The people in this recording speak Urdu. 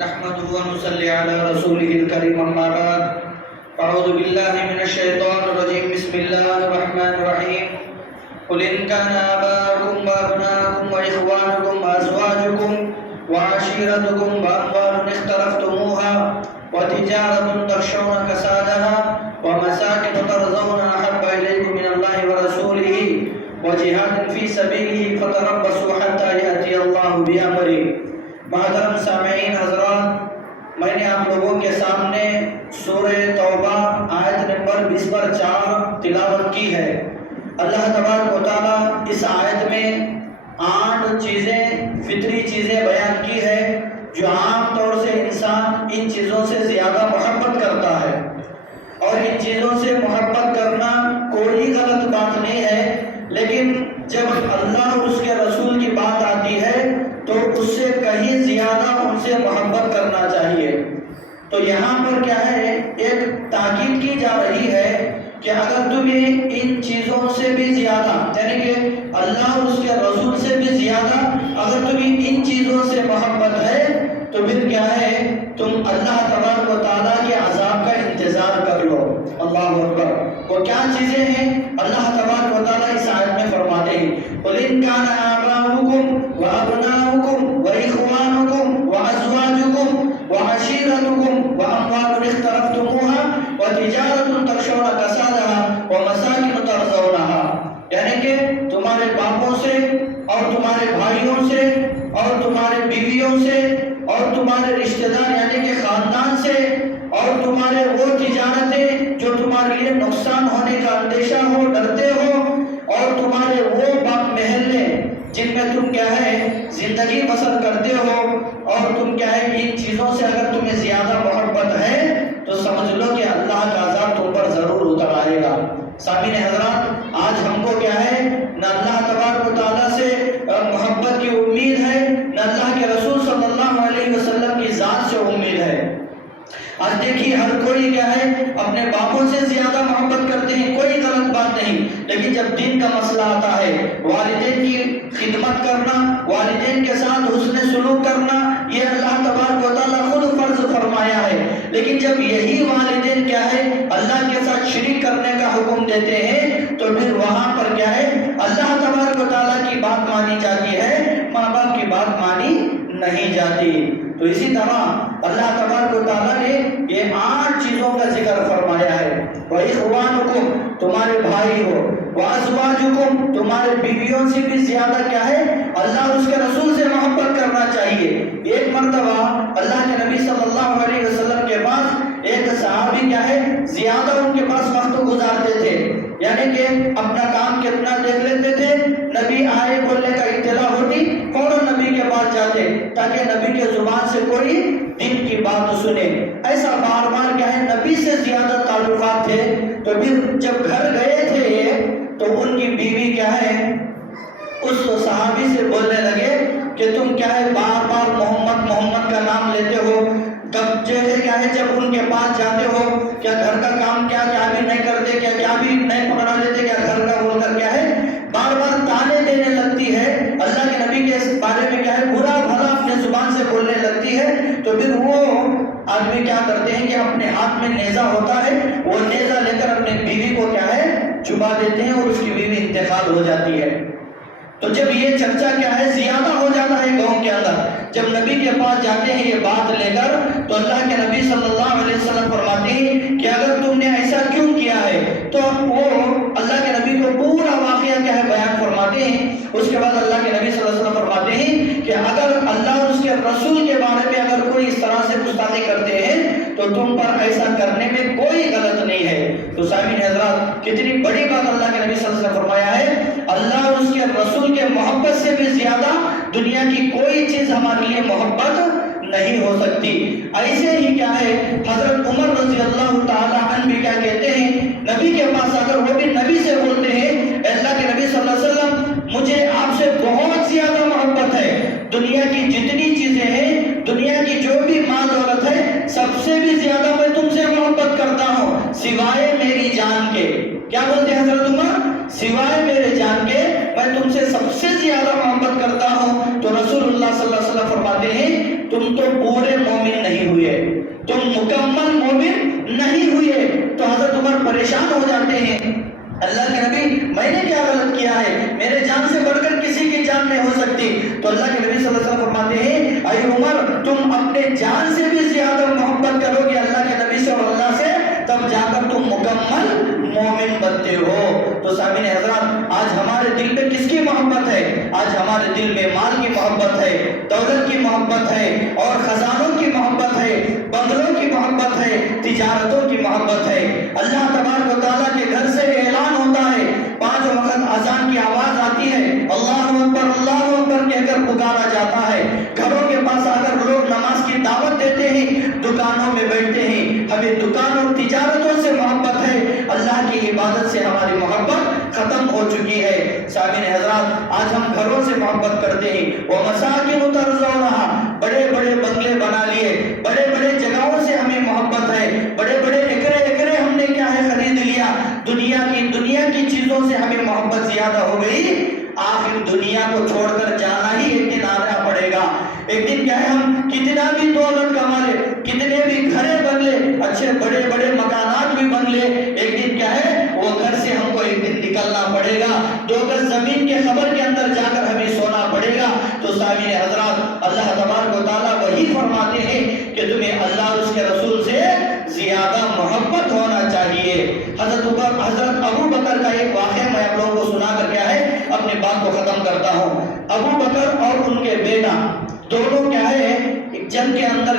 نحمده ونصلي على رسوله الكريم أما بعد أعوذ بالله من الشيطان الرجيم بسم الله الرحمن الرحيم قل إن كان آباؤكم وأبناؤكم وإخوانكم وأزواجكم وعشيرتكم وأموال اختلفتموها وتجارة تخشون كسادها ومساكن ترضون أحب إليكم من الله ورسوله وجهاد في سبيله فتربصوا حتى يأتي الله بأمره. محترم سامعین حضرات، میں نے آپ لوگوں کے سامنے سورہ توبہ آیت نمبر 20 پر 4 تلاوت کی ہے. اللہ تبارک و تعالیٰ اس آیت میں 8 چیزیں، فطری چیزیں بیان کی ہے جو عام طور سے انسان ان چیزوں سے زیادہ محبت کرتا ہے، اور ان چیزوں سے محبت کرنا کوئی غلط بات نہیں ہے، لیکن جب اللہ اور اس کے رسول کی بات آتی ہے تو اس سے کہیں زیادہ ان سے محبت کرنا چاہیے. تو یہاں پر کیا ہے، ایک تاکید کی جا رہی ہے کہ اگر تمہیں ان چیزوں سے بھی زیادہ، یعنی کہ اللہ اور اس کے رسول سے بھی زیادہ اگر تمہیں ان چیزوں سے محبت ہے تو پھر کیا ہے، تم اللہ تبارک و تعالیٰ کے عذاب کا انتظار کر لو. اللہ اکبر. وہ کیا چیزیں ہیں؟ اللہ تبارک و تعالیٰ اس آیت میں فرماتے ہیں قُلْ إِنْ كَانَ آبَاؤُكُمْ وَأَبْنَاؤُكُمْ وَإِخْوَانُكُمْ وَأَزْوَاجُكُمْ وَعَشِيرَتُكُمْ وَأَمْوَالٌ اخْتَرَفْتُمُوهَا وَتِجَارَةٌ تَخْشَوْنَ كَسَادَهَا وَمَسَاكِنُ تَرْضَوْنَهَا، یعنی کہ تمہارے باپوں سے اور تمہارے بھائیوں سے اور تمہارے بیویوں سے اور تمہارے رشتہ دار یعنی کہ خاندان سے اور تمہارے وہ تجارتیں جو تمہارے لیے نقصان ہونے کا اندیشہ ہو، ڈرتے ہو، اور تمہارے وہ محلے جن میں تم کیا ہے زندگی بسر کرتے ہو، اور تم کیا ہے ان چیزوں سے اگر تمہیں زیادہ محبت ہے تو سمجھ لو کہ اللہ کا عذاب تم پر ضرور اتر آئے گا. سامعین حضرات، آج ہم کو کیا ہے، نہ اللہ تبارک و تعالیٰ سے محبت کی امید ہے، نہ اللہ کے رسول صلی اللہ علیہ وسلم کی ذات سے امید ہے. آج دیکھیے ہر کوئی کیا ہے اپنے باپوں سے زیادہ محبت کرتے ہیں، کوئی غلط بات نہیں، لیکن جب دین کا مسئلہ آتا ہے، والدین کی خدمت کرنا، والدین کے ساتھ حسن سلوک کرنا، یہ اللہ تبارک و تعالیٰ خود فرض فرمایا ہے. لیکن جب یہی والدین کیا ہے اللہ کے ساتھ شریک کرنے کا حکم دیتے ہیں تو پھر وہاں پر کیا ہے اللہ تبارک و تعالیٰ کی بات مانی جاتی ہے، ماں باپ کی بات مانی نہیں جاتی. تو اسی طرح اللہ تبارک و تعالیٰ نے یہ 8 چیزوں کا ذکر فرمایا ہے. وَإِخْوَانُكُمْ، تمہارے بھائی ہو، وَأَزْوَاجُكُمْ، تمہارے بیویوں سے بھی زیادہ کیا ہے اللہ اور اس کے رسول سے محبت کرنا چاہیے. ایک مرتبہ اللہ کے نبی صلی اللہ علیہ وسلم کے پاس ایک صحابی کیا ہے زیادہ ان کے پاس وقت گزارتے تھے، یعنی کہ اپنا کام کتنا دیکھ لیتے تھے، نبی آئے بولنے کا اطلاع ہوتی فوراً نبی کے پاس جاتے تاکہ نبی کے زبان سے کوئی دین کی بات سنے. ایسا بار بار کیا ہے نبی سے زیادہ تعلقات تھے. تو پھر جب گھر گئے تھے یہ تو ان کی بیوی کیا ہے اس صحابی سے بولنے لگے کہ تم کیا ہے بار بار محمد محمد کا نام لیتے ہو، کب جیسے کیا ہے جب ان کے پاس جاتے ہو کیا گھر کا کام کیا بھی نہیں کرتے، کیا بھی نہیں پکڑا لیتے، کیا گھر کا بول کر کیا ہے بار بار تانے دینے لگتی ہے، اللہ کے نبی کے بارے میں کیا ہے برا بھلا اپنے زبان سے بولنے لگتی ہے. تو پھر وہ آدمی کیا کرتے ہیں کہ اپنے ہاتھ میں نیزہ ہوتا ہے، وہ نیزہ لے کر اپنے بیوی کو کیا ہے چھپا دیتے ہیں اور اس کی بیوی انتقال ہو جاتی ہے. تو جب یہ چرچا کیا ہے زیادہ ہو جاتا ہے گاؤں کے اندر، جب نبی کے پاس جاتے ہیں یہ بات لے کر تو اللہ کے نبی صلی اللہ علیہ وسلم فرماتے ہیں کہ اگر تم نے ایسا کیوں کیا ہے، تو وہ اللہ کے نبی کو پورا واقعہ کیا ہے بیان فرماتے ہیں. اس کے بعد اللہ کے نبی صلی اللہ علیہ وسلم فرماتے ہیں کہ اگر اللہ اور اس کے رسول کے بارے میں اگر کوئی اس طرح سے گستاخی کرتے ہیں تو تم پر ایسا کرنے میں کوئی غلط نہیں ہے. تو سامعین حضرات، کتنی بڑی بات اللہ کے نبی صلی اللہ علیہ وسلم نے فرمایا ہے. اللہ اور اس کے رسول کے محبت سے بھی زیادہ دنیا کی کوئی چیز ہمارے لیے محبت نہیں ہو سکتی. ایسے ہی کیا ہے حضرت عمر رضی اللہ تعالیٰ عنہ بھی کیا کہتے ہیں نبی کے پاس اگر وہ بھی نبی سے بولتے ہیں اے اللہ کے نبی صلی اللہ علیہ وسلم مجھے آپ سے بہت زیادہ محبت ہے، دنیا کی جتنی چیزیں ہیں، دنیا کی جو بھی مال دولت ہے، سب سے بھی زیادہ میں تم سے محبت کرتا ہوں سوائے میری جان کے. کیا بولتے ہیں حضرت عمر؟ سوائے میرے جان کے میں تم سے سب سے زیادہ محبت کرتا ہوں. تو رسول اللہ صلی اللہ علیہ وسلم فرماتے ہیں تم تو پورے مومنین تم مکمل مومن نہیں ہوئے، تو حضرت عمر پریشان ہو جاتے ہیں، اللہ کے نبی میں نے کیا غلط کیا ہے، میرے جان سے بڑھ کر کسی کی جان نہیں ہو سکتی؟ تو اللہ کے نبی صلی اللہ علیہ وسلم فرماتے ہیں اے عمر تم اپنے جان سے بھی زیادہ محبت کرو گے اللہ کے نبی سے اور اللہ سے، تب جا کر تم مکمل مومن بنتے ہو۔ تو سامعین حضرات، آج ہمارے دل میں کس کی محبت ہے؟ آج ہمارے دل میں مال کی محبت ہے، دولت کی محبت ہے، اور خزانوں کی محبت ہے، بنگلوں کی محبت ہے، تجارتوں کی محبت ہے۔ اللہ تبارک و تعالیٰ کے گھر سے اعلان ہوتا ہے، 5 وقت اذان کی آواز آتی ہے، اللہ اکبر کہہ کر پکارا جاتا ہے، گھروں کے پاس آ کر لوگ نماز کی دعوت دیتے ہیں، دکانوں میں بیٹھتے ہیں۔ ہمیں دکان اور تجارتوں سے محبت ہے، اللہ کی عبادت سے ہماری محبت ختم ہو چکی ہے۔ سامعین حضرات، آج ہم گھروں سے محبت کرتے ہیں، وہ مساکن ترضونها، بڑے بڑے بنگلے بنا لیے، بڑے بڑے جگہوں سے ہمیں محبت ہے، بڑے بڑے ایکڑے ہم نے کیا ہے خرید لیا، دنیا کی چیزوں سے ہمیں محبت زیادہ ہو گئی۔ آخر دنیا کو چھوڑ کر جانا ہی ایک دن آنا پڑے گا۔ ایک دن کیا ہے، ہم کتنا بھی دولت کما لے، کتنے بھی گھرے بنلے، اچھے بڑے بڑے مکانات بھی بنلے، ایک دن کیا ہے وہ گھر سے ہم کو ایک دن نکلنا پڑے گا، 2 گز زمین کے قبر کے اندر جا کر ہمیں سونا پڑے گا۔ تو سامعین حضرات، اللہ تبارک و تعالیٰ وہی فرماتے ہیں کہ تمہیں اللہ اور اس کے رسول سے زیادہ محبت ہونا چاہیے۔ حضرت ابو بکر کا ایک واقعہ میں آپ لوگوں کو سنا کر کیا ہے اپنی بات کو ختم کرتا ہوں۔ ابو بکر اور ان کے بیٹا دونوں کیا ہے ایک جنگ کے اندر